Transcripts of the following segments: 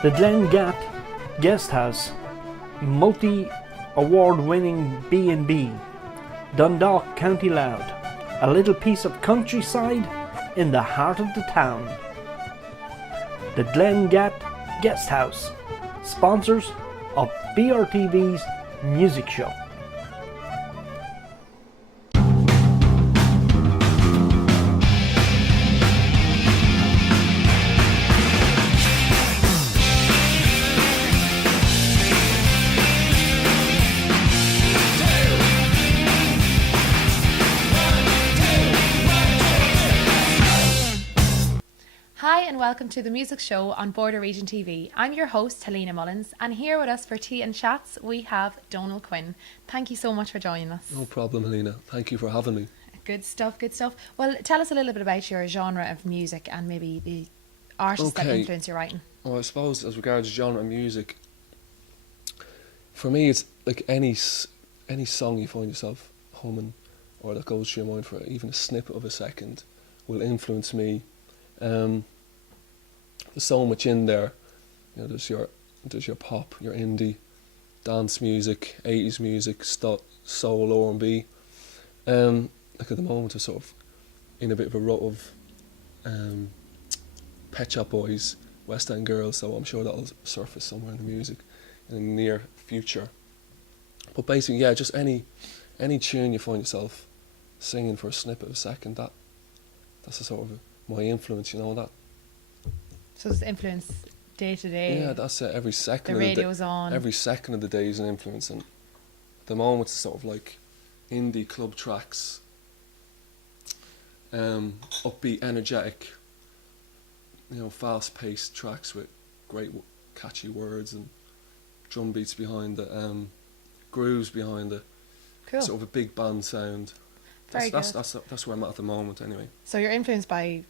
The Glen Gat Guesthouse, multi-award-winning B&B, Dundalk, County Louth, a little piece of countryside in the heart of the town. The Glen Gat Guesthouse, sponsors of BRTV's music show. Hi and welcome to the music show on Border Region TV. I'm your host Helena Mullins, and here with us for tea and chats we have Donal Quinn. Thank you so much for joining us. No problem, Helena. Thank you for having me. Good stuff, good stuff. Well, tell us a little bit about your genre of music and maybe the artists that influence your writing. Well, I suppose as regards genre of music, for me it's like any song you find yourself humming or that goes through your mind for even a snippet of a second will influence me. There's so much in there, you know. There's your pop, your indie, dance music, 80s music, soul, R&B. Like at the moment, I'm sort of in a bit of a rut of Pet Shop Boys, West End Girls, so I'm sure that'll surface somewhere in the music in the near future. But basically, yeah, just any tune you find yourself singing for a snippet of a second, that's a sort of my influence, you know, that. So it's influence day to day. Yeah, that's it. Every second. The radio's on. Every second of the day is an influence, and at the moment it's sort of like indie club tracks, upbeat, energetic, you know, fast-paced tracks with great catchy words and drum beats behind it, grooves behind it. Cool. Sort of a big band sound. Very good. That's where I'm at the moment, anyway. So you're influenced by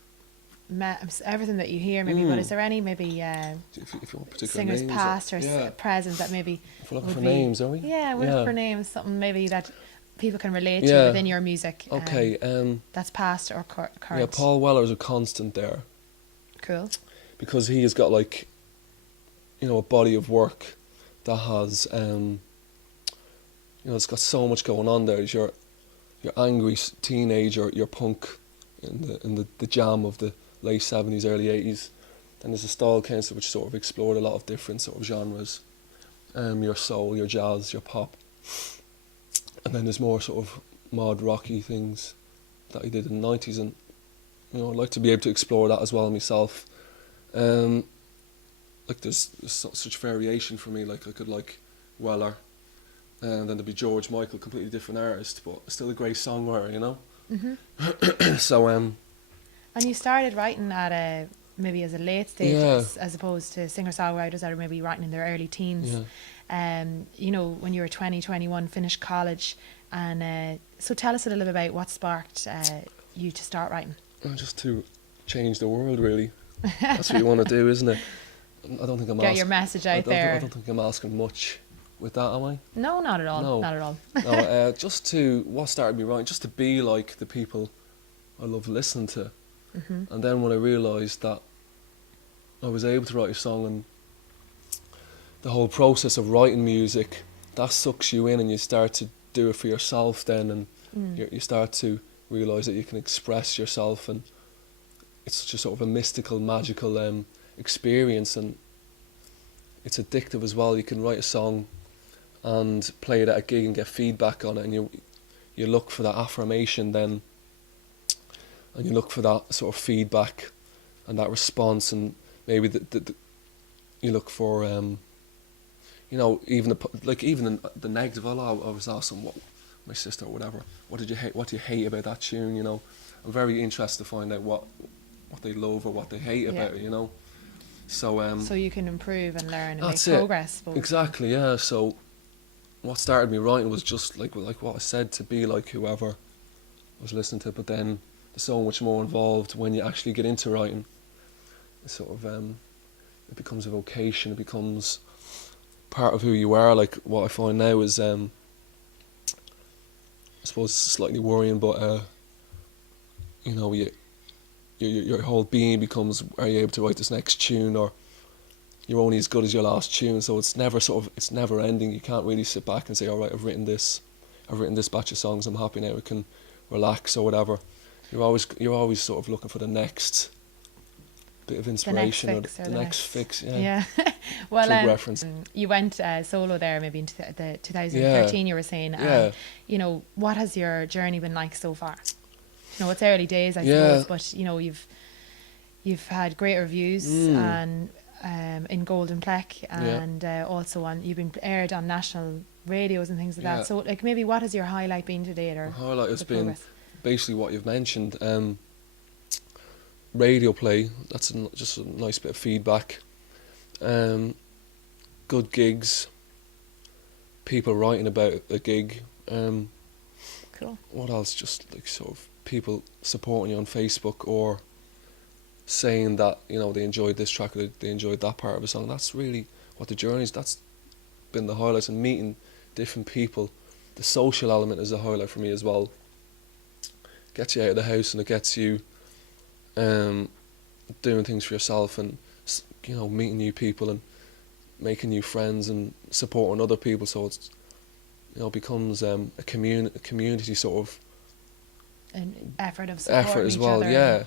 everything that you hear, maybe. But is there any maybe if you want particular singers names, past or present that maybe? If we're looking for names, are we? Yeah, we're looking for names. Something maybe that people can relate to within your music. Okay. That's past or current. Yeah, Paul Weller's a constant there. Cool. Because he has got, like, you know, a body of work that has, you know, it's got so much going on there. There's your angry teenager, your punk in the jam of the late 70s, early 80s. Then there's a style council which sort of explored a lot of different sort of genres. Your soul, your jazz, your pop. And then there's more sort of mod rocky things that he did in the 90s, and you know, I'd like to be able to explore that as well myself. Like there's such variation for me. Like I could like Weller, and then there'd be George Michael, completely different artist, but still a great songwriter, you know. Mhm. So And you started writing at maybe as a late stage, as opposed to singer-songwriters that are maybe writing in their early teens. Yeah. You know, when you were 20, 21, finished college, and so tell us a little bit about what sparked you to start writing. Just to change the world, really. That's what you want to do, isn't it? I don't think I'm get your message out there. I don't think I'm asking much with that, am I? No, not at all. No. Not at all. No, just to what started me writing, just to be like the people I love listening to. Mm-hmm. And then when I realised that I was able to write a song, and the whole process of writing music, that sucks you in and you start to do it for yourself then, and you start to realise that you can express yourself, and it's just sort of a mystical, magical experience, and it's addictive as well. You can write a song and play it at a gig and get feedback on it, and you look for that affirmation then, and you look for that sort of feedback and that response, and maybe you look for you know, even the negative. I was asking my sister or whatever, what do you hate about that tune, you know. I'm very interested to find out what they love or what they hate about it, you know. So so you can improve and learn and make that's progress. It. Exactly, yeah. So what started me writing was just like what I said, to be like whoever I was listening to, but then there's so much more involved when you actually get into writing. It's sort of it becomes a vocation, it becomes part of who you are. Like what I find now is I suppose slightly worrying, but you know, your whole being becomes, are you able to write this next tune, or you're only as good as your last tune, so it's never ending. You can't really sit back and say, all right, I've written this batch of songs, I'm happy now, I can relax or whatever. You're always sort of looking for the next bit of inspiration, or the next fix. Yeah. Well, Drug reference. you went solo there maybe in the 2013. You were saying, you know, what has your journey been like so far? You know, it's early days, I suppose, but you know, you've had great reviews and in Golden Pleck, and also you've been aired on national radios and things like that. So, like, maybe what has your highlight been to date? Or the highlight has been basically what you've mentioned. Radio play, that's just a nice bit of feedback. Good gigs, people writing about a gig. Cool. What else? Just like sort of people supporting you on Facebook, or saying that, you know, they enjoyed this track, or they enjoyed that part of a song. That's really what the journey's. That's been the highlights, and meeting different people. The social element is a highlight for me as well. Gets you out of the house, and it gets you doing things for yourself, and, you know, meeting new people and making new friends and supporting other people. So it's, you know, becomes a community sort of an effort of supporting as each well. other.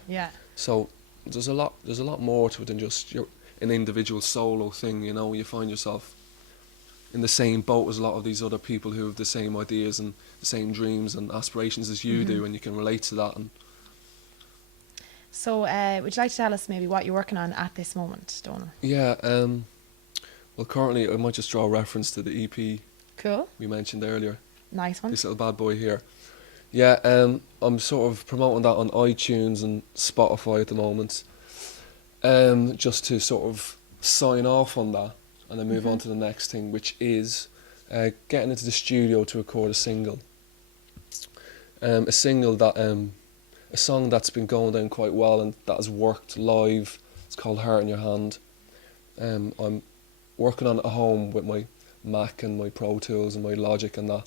So there's a lot more to it than just an individual solo thing. You know, you find yourself in the same boat as a lot of these other people who have the same ideas and the same dreams and aspirations as you do, and you can relate to that. And so, would you like to tell us maybe what you're working on at this moment, Donal? Yeah, well, currently I might just draw a reference to the EP Cool. we mentioned earlier. Nice one. This little bad boy here. Yeah, I'm sort of promoting that on iTunes and Spotify at the moment, just to sort of sign off on that and then move on to the next thing, which is getting into the studio to record a single. A single that, a song that's been going down quite well and that has worked live. It's called Heart in Your Hand. I'm working on it at home with my Mac and my Pro Tools and my Logic and that.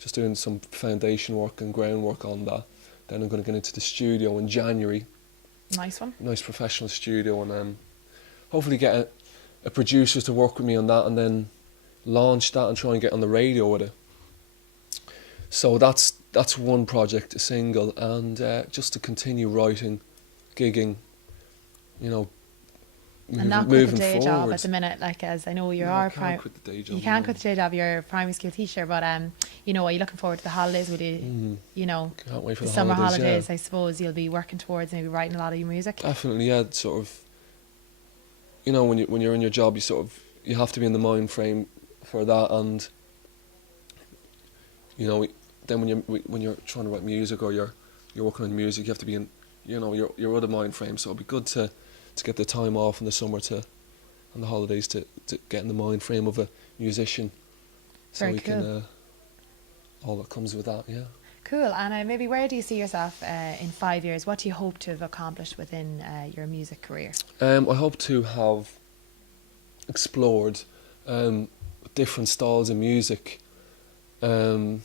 Just doing some foundation work and groundwork on that. Then I'm going to get into the studio in January. Nice one. Nice professional studio, and hopefully get a producer to work with me on that, and then launch that and try and get on the radio with it. So that's one project, a single, and just to continue writing, gigging, you know, and not quit the day forward. job at the minute, like, as I know you are. You can't quit the day job. You can't quit the day job. You're a primary school teacher, but you know, are you looking forward to the holidays? Will you, you know, can't wait for the the summer holidays, I suppose you'll be working towards maybe writing a lot of your music. Definitely, yeah. Sort of, you know, when you're in your job, you have to be in the mind frame for that, and you know, then when you're trying to write music, or you're working on music, you have to be in, you know, your other mind frame. So it'd be good to get the time off in the summer and the holidays to get in the mind frame of a musician. So Very we cool. can all that comes with that, yeah. Cool. And maybe where do you see yourself in 5 years? What do you hope to have accomplished within your music career? I hope to have explored different styles of music. I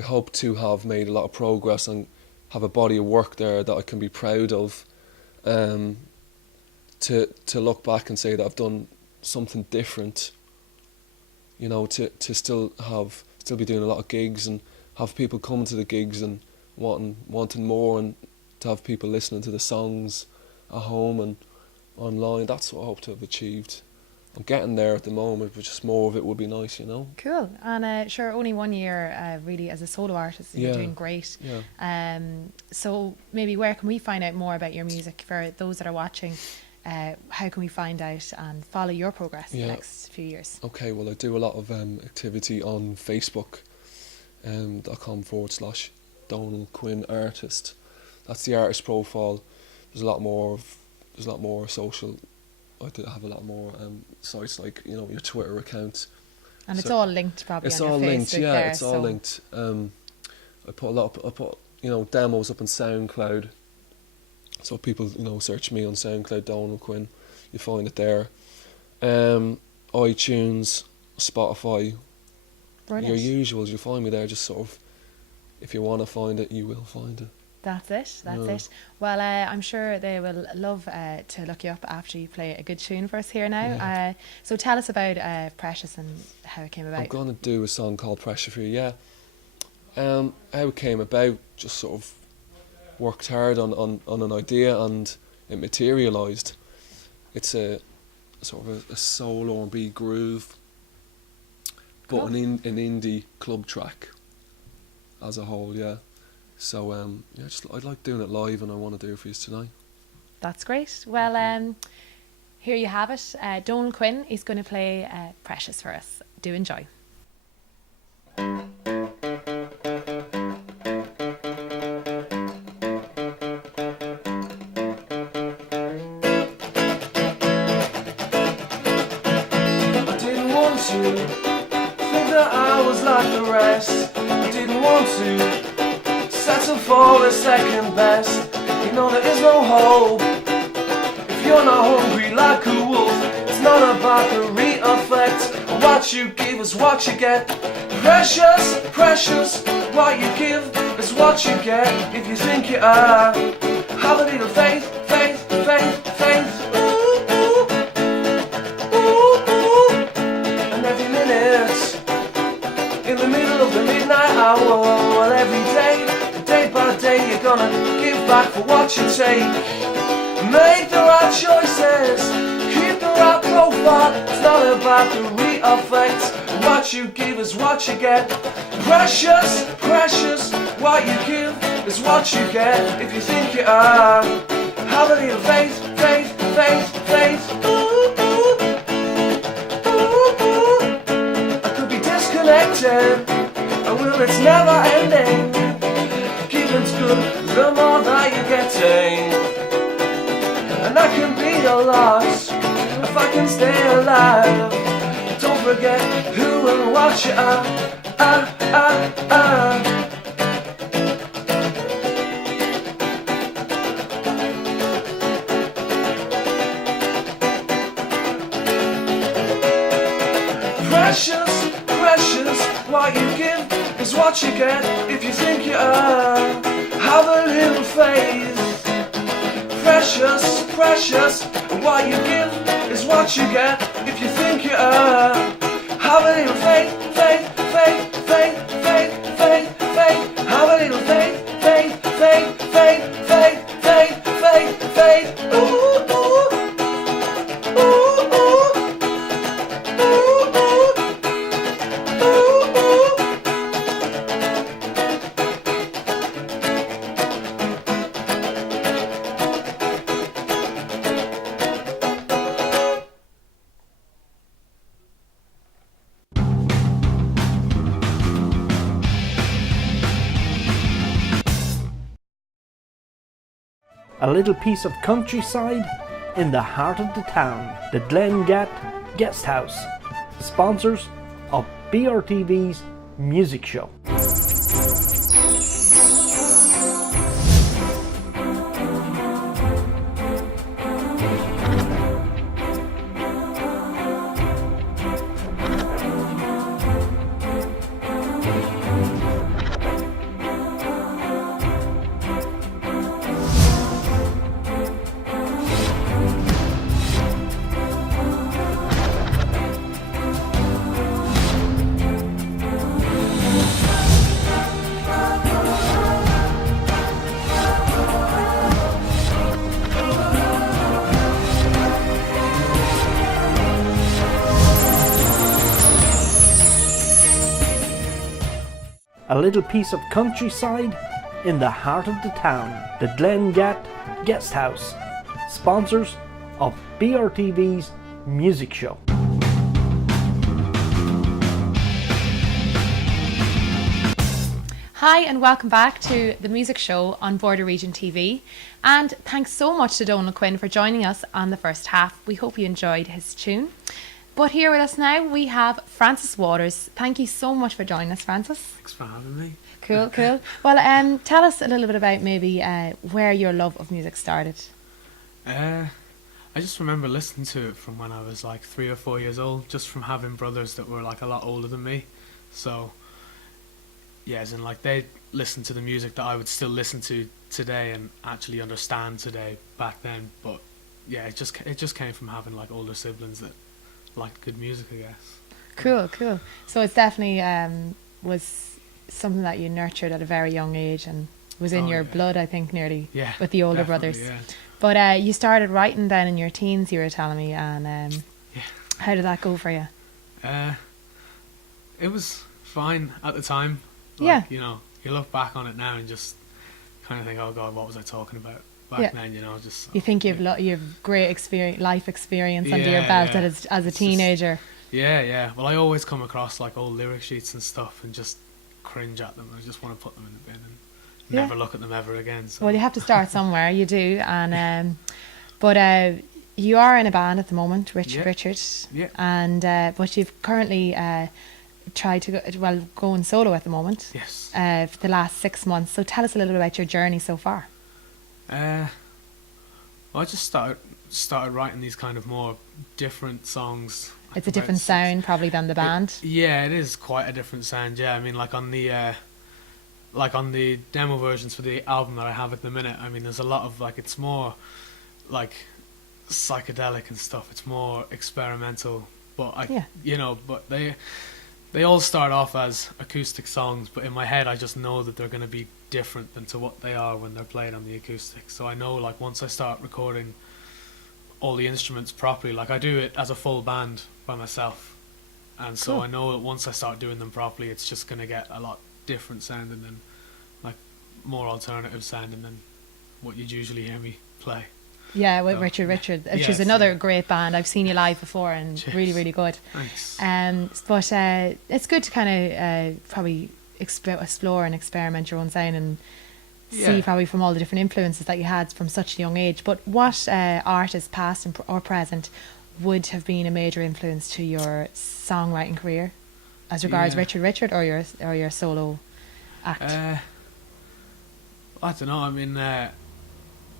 hope to have made a lot of progress and have a body of work there that I can be proud of. To look back and say that I've done something different. You know, to still be doing a lot of gigs and have people coming to the gigs and wanting more, and to have people listening to the songs at home and online. That's what I hope to have achieved. I'm getting there at the moment, but just more of it would be nice, you know. Cool. And sure, only 1 year really as a solo artist, you're doing great. Yeah. So maybe where can we find out more about your music for those that are watching? How can we find out and follow your progress in the next few years? Okay, well, I do a lot of activity on Facebook, .com/Donal Quinn artist. That's the artist profile. There's a lot more social. I do have a lot more sites, like, you know, your Twitter account. And it's all linked probably it's on your all Facebook linked, yeah, there, it's all linked. I put you know, demos up on SoundCloud. So people, you know, search me on SoundCloud, Donal Quinn, you find it there. iTunes, Spotify, Brilliant. your usuals, you'll find me there. Just sort of, if you want to find it, you will find it. That's it. Well, I'm sure they will love to look you up after you play a good tune for us here now. Yeah. So tell us about Precious and how it came about. I'm going to do a song called Pressure for You, yeah. How it came about, just sort of worked hard on an idea and it materialised. It's a sort of a soul R&B groove, but Cool. an indie club track as a whole, yeah. So I like doing it live, and I want to do it for you tonight. That's great. Well, here you have it. Donal Quinn is going to play Precious for us. Do enjoy. Think that I was like the rest. I didn't want to settle for the second best. You know there is no hope if you're not hungry like a wolf. It's not about the re-effect. What you give is what you get. Precious, precious, what you give is what you get. If you think you are, have a little faith, faith, faith, faith. In the middle of the midnight hour, well, every day by day, you're gonna give back for what you take. Make the right choices, keep the right profile. It's not about the re-effect. What you give is what you get. Precious, precious, what you give is what you get. If you think you are, have a little faith, faith, faith, faith. Connected, and will it's never ending. Giving's good, the more that you're getting, and that can be a loss if I can stay alive. Don't forget who and what you are. Precious, precious, what you give is what you get. If you think you are, have a little faith. Precious, precious, what you give is what you get. If you think you are, have a little faith, faith, faith, faith, faith, faith, faith. Have a little faith, faith, faith, faith, faith, faith, faith, faith. Ooh. A little piece of countryside in the heart of the town. The Glen Gat Guesthouse, sponsors of BRTV's music show. A little piece of countryside in the heart of the town. The Glen Gat Guesthouse, sponsors of BRTV's music show. Hi and welcome back to the music show on Border Region TV, and thanks so much to Donal Quinn for joining us on the first half. We hope you enjoyed his tune. But here with us now we have Francis Waters. Thank you so much for joining us, Francis. Thanks for having me. Cool. Well, tell us a little bit about maybe where your love of music started. I just remember listening to it from when I was like 3 or 4 years old, just from having brothers that were like a lot older than me. So yeah, as in like they listen to the music that I would still listen to today and actually understand today back then. But yeah, it just came from having like older siblings that liked good music, I guess. Cool. So it's definitely was something that you nurtured at a very young age and was in your blood, I think, nearly, with the older brothers. Yeah. But you started writing then in your teens, you were telling me, and how did that go for you? It was fine at the time. Like, you know, you look back on it now and just kind of think, oh God, what was I talking about back then? You know, just you think you've great life experience under your belt as a teenager. Well, I always come across like old lyric sheets and stuff and just cringe at them. I just want to put them in the bin and never look at them ever again. So. Well, you have to start somewhere. You do, and but you are in a band at the moment, Richard. Yeah. And but you've currently tried to going solo at the moment. Yes. For the last 6 months. So tell us a little bit about your journey so far. Well, I just started writing these kind of more different songs. It's a different sound probably than the band. It is quite a different sound. Yeah, I mean, like on the demo versions for the album that I have at the minute, I mean, there's a lot of like, it's more like psychedelic and stuff. It's more experimental, but you know, but they all start off as acoustic songs, but in my head I just know that they're going to be different than to what they are when they're played on the acoustic. So I know, like, once I start recording all the instruments properly, like I do it as a full band by myself, and so I know that once I start doing them properly, it's just going to get a lot different sounding than, like, more alternative sounding than what you'd usually hear me play. Yeah, with Richard, which is another great band. I've seen you live before, and really good. Thanks. But it's good to kind of probably explore and experiment your own sound and see probably from all the different influences that you had from such a young age. But what artist, past or present, would have been a major influence to your songwriting career, as regards Richard or your solo act? I don't know. I mean,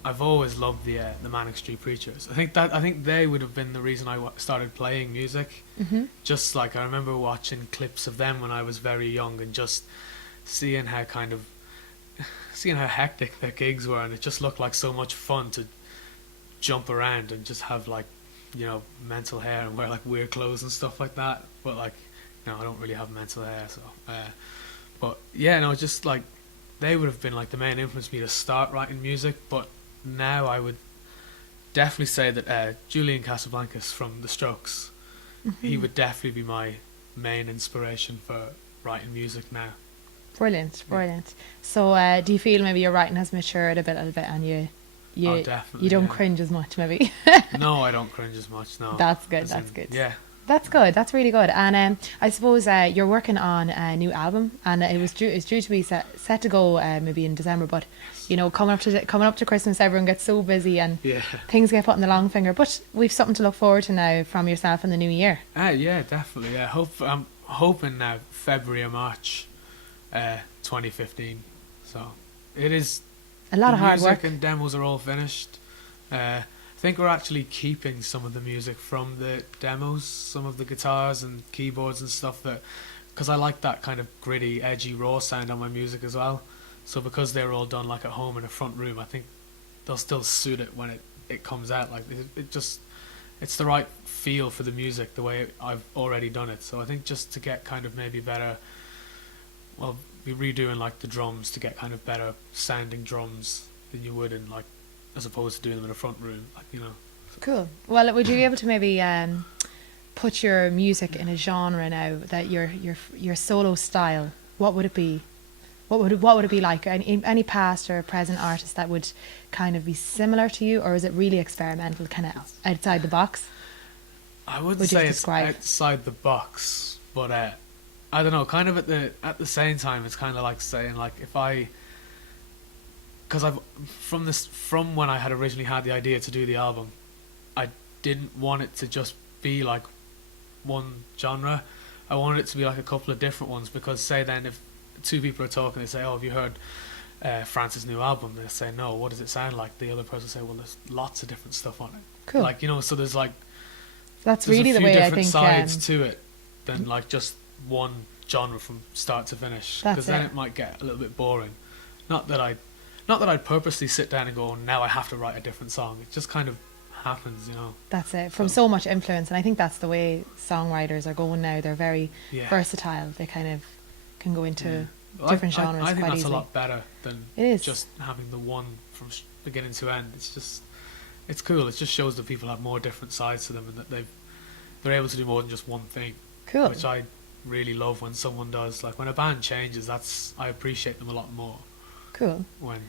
I've always loved the Manic Street Preachers. I think they would have been the reason I started playing music. Mm-hmm. Just like I remember watching clips of them when I was very young and just seeing how hectic their gigs were, and it just looked like so much fun to jump around and just have, like, you know, mental hair and wear like weird clothes and stuff like that. But like, you know, I don't really have mental hair, so but yeah, no, just like they would have been like the main influence for me to start writing music. But now I would definitely say that Julian Casablancas from The Strokes, he would definitely be my main inspiration for writing music now. Brilliant. So do you feel maybe your writing has matured a little bit, and you don't cringe as much, maybe? No, I don't cringe as much, no. That's good. Yeah. That's good. That's really good. And I suppose you're working on a new album, and it's due to be set to go maybe in December. But you know, coming up to Christmas, everyone gets so busy and things get put in the long finger. But we've something to look forward to now from yourself in the new year. Yeah, definitely. Yeah, I'm hoping now February or March, 2015. So it is a lot of hard work. Music and demos are all finished. I think we're actually keeping some of the music from the demos, some of the guitars and keyboards and stuff, because I like that kind of gritty, edgy, raw sound on my music as well. So because they're all done like at home in a front room, I think they'll still suit it when it comes out. Like it's the right feel for the music, the way I've already done it. So I think just to get kind of maybe better, well, be redoing like the drums to get kind of better sounding drums than you would in, like, as opposed to doing them in a front room, like, you know. Cool. Well, would you be able to maybe put your music in a genre now, that your solo style? What would it be? What would it be like? Any past or present artist that would kind of be similar to you, or is it really experimental, kind of outside the box? I wouldn't say it's outside the box, but I don't know. Kind of at the same time, it's kind of like saying, like, because from when I had originally had the idea to do the album, I didn't want it to just be like one genre. I wanted it to be like a couple of different ones, because say then if two people are talking, they say, oh, have you heard France's new album? They say, no, what does it sound like? The other person say, well, there's lots of different stuff on it. Cool. Like, you know, so there's really the way I think sides to it than like just one genre from start to finish, That's because then it. it might get a little bit boring. Not that I'd purposely sit down and go, now I have to write a different song. It just kind of happens, you know. That's it. From so much influence, and I think that's the way songwriters are going now. They're very versatile. They kind of can go into different genres I think quite that's easily. a lot better than It is. just having the one from beginning to end. It's cool. It just shows that people have more different sides to them, and that they're able to do more than just one thing. Cool. Which I really love when someone does. Like when a band changes, I appreciate them a lot more. Cool. When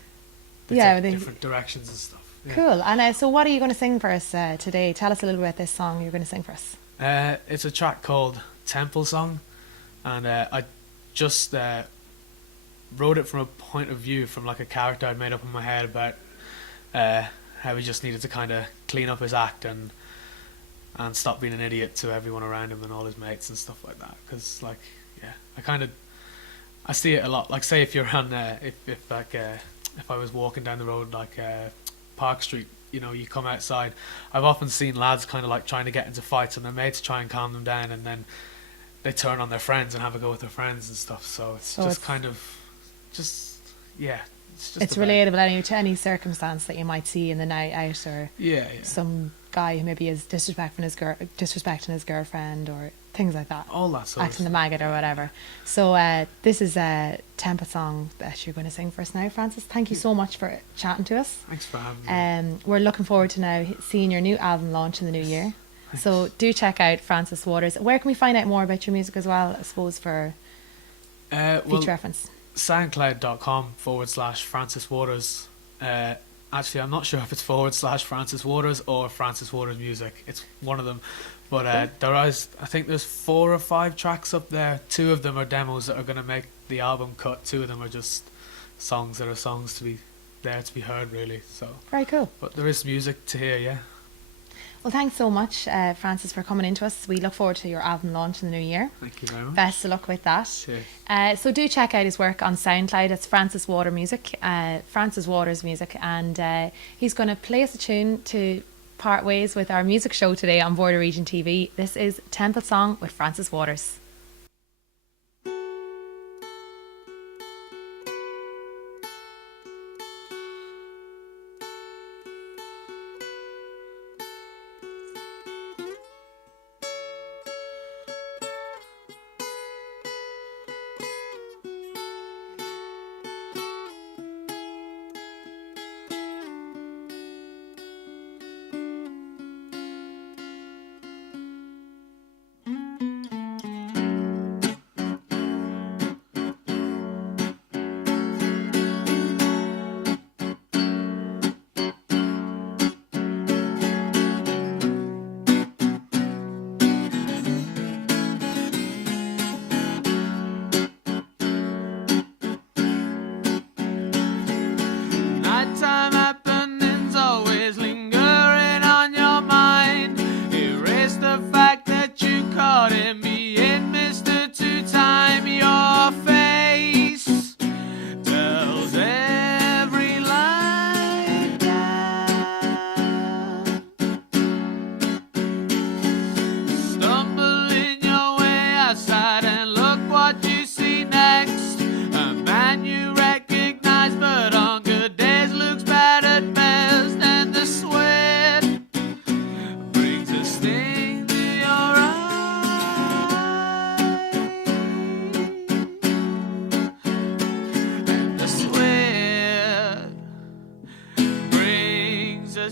they take different directions and stuff. Yeah. Cool. And so what are you going to sing for us today? Tell us a little bit about this song you're going to sing for us. It's a track called Temple Song, and I just wrote it from a point of view from like a character I'd made up in my head about how he just needed to kind of clean up his act and stop being an idiot to everyone around him and all his mates and stuff like that. Because like, yeah, I see it a lot. Like say if you're on if I was walking down the road like Park Street, you know, you come outside, I've often seen lads kind of like trying to get into fights and their mates try and calm them down, and then they turn on their friends and have a go with their friends and stuff. So it's just kind of it's just relatable to any circumstance that you might see in the night out, or some guy who maybe is disrespecting his girlfriend or things like that, all that sort acting the maggot or whatever. So this is a Temple Song that you're going to sing for us now, Francis. Thank you so much for chatting to us. Thanks for having me. We're looking forward to now seeing your new album launch in the new year. Thanks. So do check out Francis Waters. Where can we find out more about your music as well, I suppose, for future reference? soundcloud.com/Francis Waters. Actually, I'm not sure if it's /Francis Waters or Francis Waters Music. It's one of them. But I think there's 4 or 5 tracks up there. 2 of them are demos that are going to make the album cut. 2 of them are just songs that are songs to be there to be heard, really. So very cool. But there is music to hear, yeah. Well, thanks so much, Francis, for coming into us. We look forward to your album launch in the new year. Thank you very much. Best of luck with that. Cheers. So do check out his work on SoundCloud. It's Francis Waters Music, Francis Waters Music, and he's going to play us a tune to part ways with our music show today on Border Region TV. This is Temple Song with Francis Waters.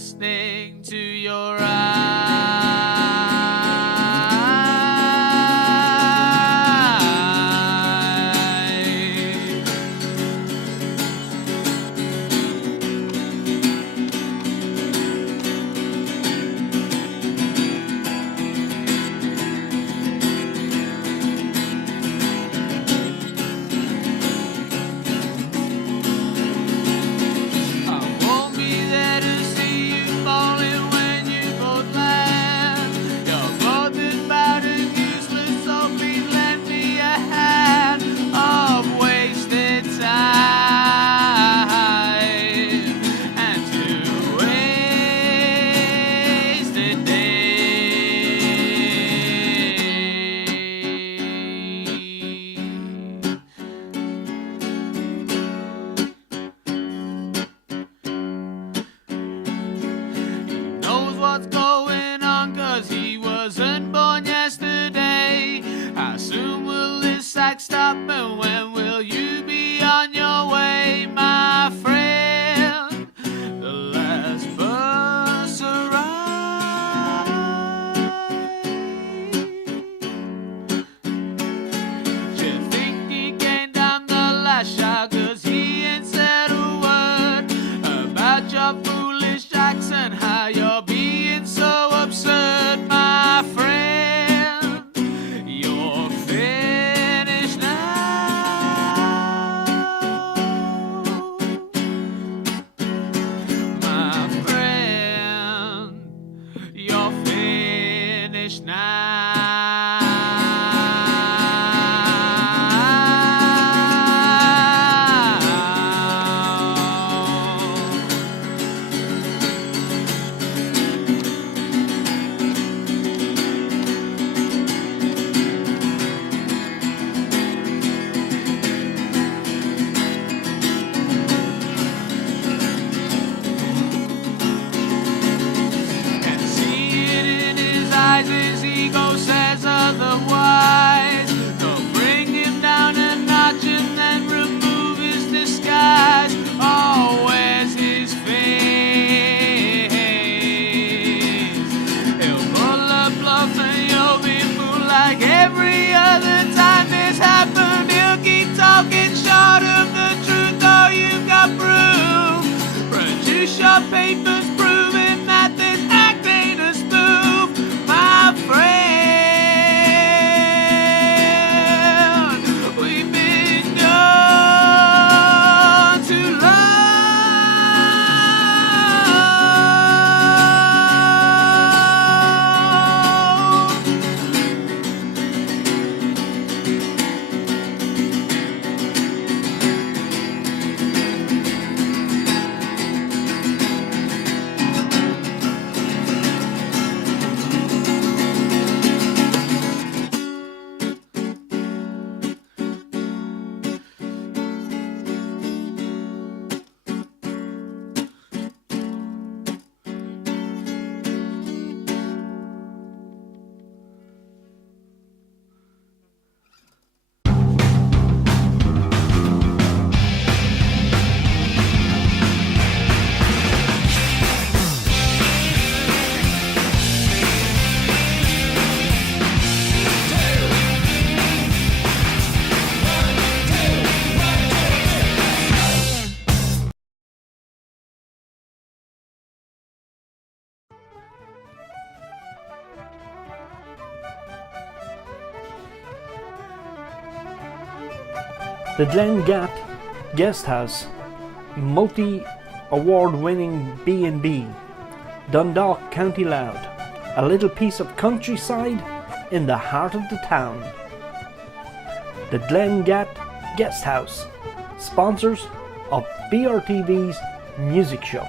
listening to your eyes. I won't be there to see you falling when you both like stopping. When will you be on your way, my friend? The last bus arrived. You think he came down the last shot, 'cause he ain't said a word about your foolish accent, how you're being so absurd, my friend. You're finished now, my friend. You're finished And see it in his eyes, his ego says otherwise. Don't bring him down a notch and then remove his disguise. Oh, where's his face? He'll pull a bluff and you'll be fooled like every other time this happened. He'll keep talking short of the truth, though you've got proof. Produce your papers proving that this act ain't a spoof, my friend. We've been done too The Glen Gat Guesthouse, multi-award-winning B&B, Dundalk, County Louth, a little piece of countryside in the heart of the town. The Glen Gat Guesthouse, sponsors of BRTV's music show.